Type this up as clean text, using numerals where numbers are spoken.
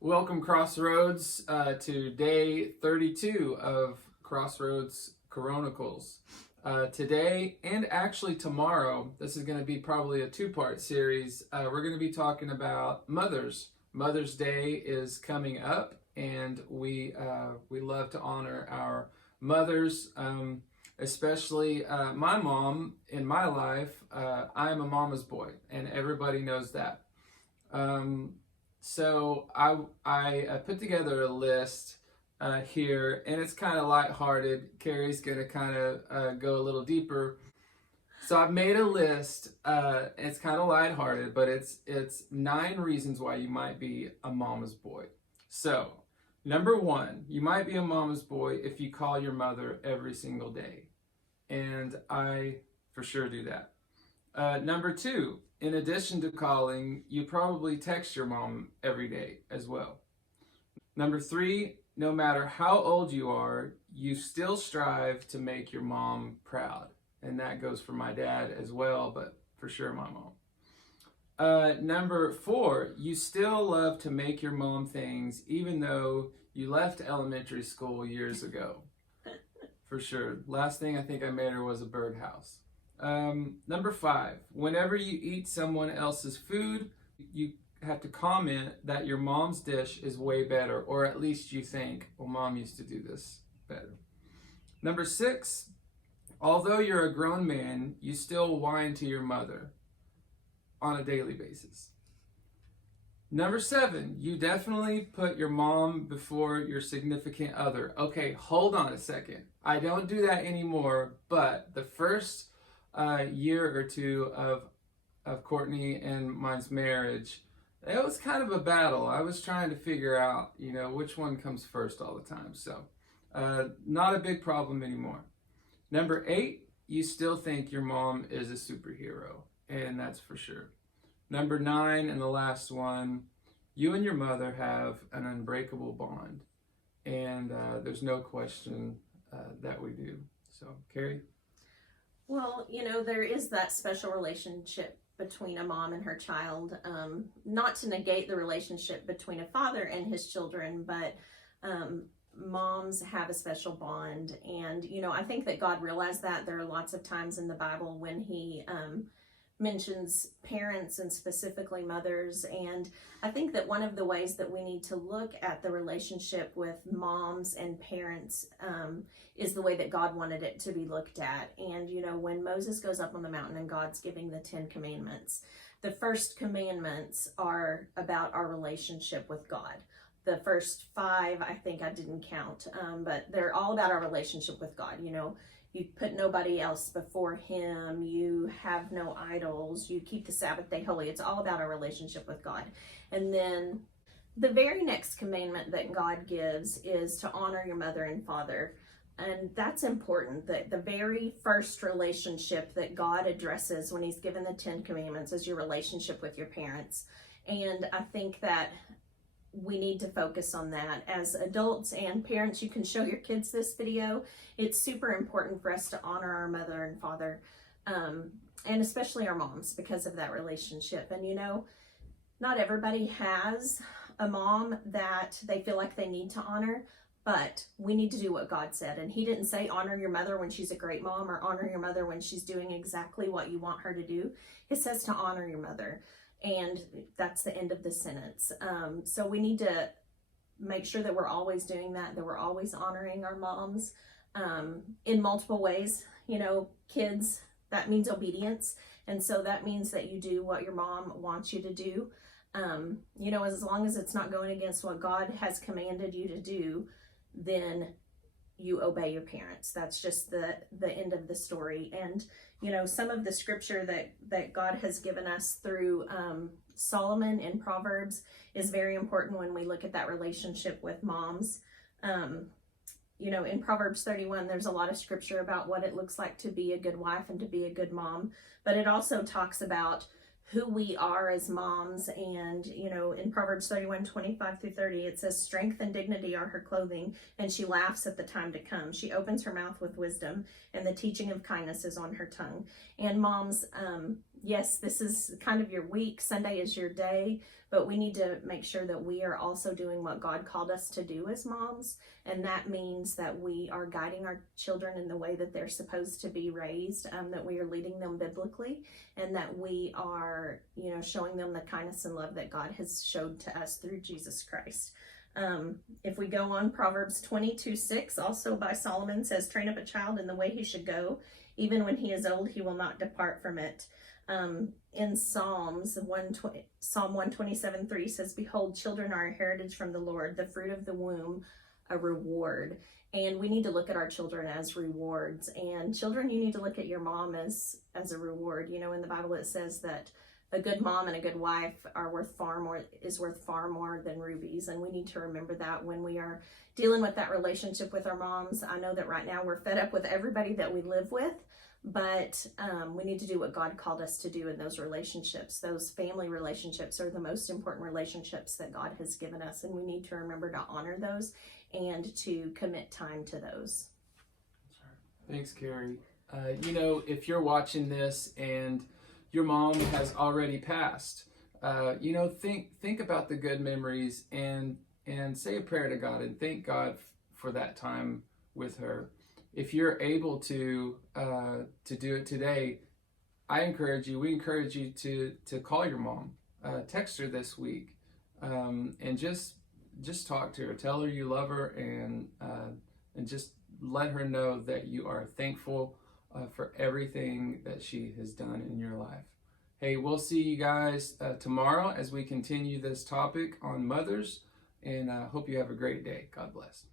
Welcome, Crossroads, to day 32 of Crossroads Coronacles. Today, and actually tomorrow, this is going to be probably a two-part series. We're going to be talking about mothers. Mother's Day is coming up, and we love to honor our mothers, especially my mom in my life. I am a mama's boy, and everybody knows that. So I put together a list here, and it's kind of lighthearted. Carrie's gonna kind of go a little deeper. So I've made a list. It's kind of lighthearted, but it's 9 reasons why you might be a mama's boy. So number 1, you might be a mama's boy if you call your mother every single day, and I for sure do that. Number 2, in addition to calling, you probably text your mom every day as well. Number 3, no matter how old you are, you still strive to make your mom proud. And that goes for my dad as well, but for sure my mom. Number 4, you still love to make your mom things even though you left elementary school years ago. For sure. Last thing I think I made her was a birdhouse. Number 5, whenever you eat someone else's food, you have to comment that your mom's dish is way better, or at least you think, well, mom used to do this better. Number 6, although you're a grown man, you still whine to your mother on a daily basis. Number 7, you definitely put your mom before your significant other. Okay, hold on a second. I don't do that anymore, but the first year or two of Courtney and mine's marriage, it was kind of a battle. I was trying to figure out, which one comes first all the time. So, not a big problem anymore. Number 8, you still think your mom is a superhero, and that's for sure. Number 9, and the last one, you and your mother have an unbreakable bond, and there's no question that we do. So, Carrie? Well, there is that special relationship between a mom and her child. Not to negate the relationship between a father and his children, but moms have a special bond. And, I think that God realized that. There are lots of times in the Bible when he mentions parents and specifically mothers. And I think that one of the ways that we need to look at the relationship with moms and parents is the way that God wanted it to be looked at. And, when Moses goes up on the mountain and God's giving the 10 commandments, the first commandments are about our relationship with God. The first 5, I think I didn't count, but they're all about our relationship with God. You put nobody else before him. You have no idols. You keep the Sabbath day holy. It's all about our relationship with God. And then the very next commandment that God gives is to honor your mother and father. And that's important. That the very first relationship that God addresses when he's given the 10 commandments is your relationship with your parents. And I think that we need to focus on that. As adults and parents, you can show your kids this video. It's super important for us to honor our mother and father, and especially our moms, because of that relationship. And not everybody has a mom that they feel like they need to honor, but we need to do what God said. And he didn't say honor your mother when she's a great mom, or honor your mother when she's doing exactly what you want her to do. It says to honor your mother. And that's the end of the sentence. So we need to make sure that we're always doing that we're always honoring our moms in multiple ways. Kids, that means obedience. And so that means that you do what your mom wants you to do. As long as it's not going against what God has commanded you to do, then you obey your parents. That's just the end of the story. And some of the scripture that God has given us through Solomon in Proverbs is very important when we look at that relationship with moms. In Proverbs 31, there's a lot of scripture about what it looks like to be a good wife and to be a good mom, but it also talks about who we are as moms. And in Proverbs 31, 25 through 30, it says, strength and dignity are her clothing, and she laughs at the time to come. She opens her mouth with wisdom, and the teaching of kindness is on her tongue. And moms, yes, this is kind of your week. Sunday is your day, but we need to make sure that we are also doing what God called us to do as moms. And that means that we are guiding our children in the way that they're supposed to be raised, that we are leading them biblically, and that we are, showing them the kindness and love that God has showed to us through Jesus Christ. If we go on, Proverbs 22:6, also by Solomon, says, train up a child in the way he should go. Even when he is old, he will not depart from it. In Psalm 127:3 says, behold, children are a heritage from the Lord, the fruit of the womb, a reward. And we need to look at our children as rewards. And children, you need to look at your mom as a reward. In the Bible it says that a good mom and a good wife is worth far more than rubies. And we need to remember that when we are dealing with that relationship with our moms. I know that right now we're fed up with everybody that we live with, but we need to do what God called us to do in those relationships. Those family relationships are the most important relationships that God has given us, and we need to remember to honor those and to commit time to those. Thanks, Carrie. If you're watching this and your mom has already passed, think about the good memories and say a prayer to God and thank God for that time with her. If you're able to do it today, we encourage you to call your mom, text her this week, and just talk to her, tell her you love her, and just let her know that you are thankful for everything that she has done in your life. Hey, we'll see you guys tomorrow as we continue this topic on mothers, and hope you have a great day. God bless.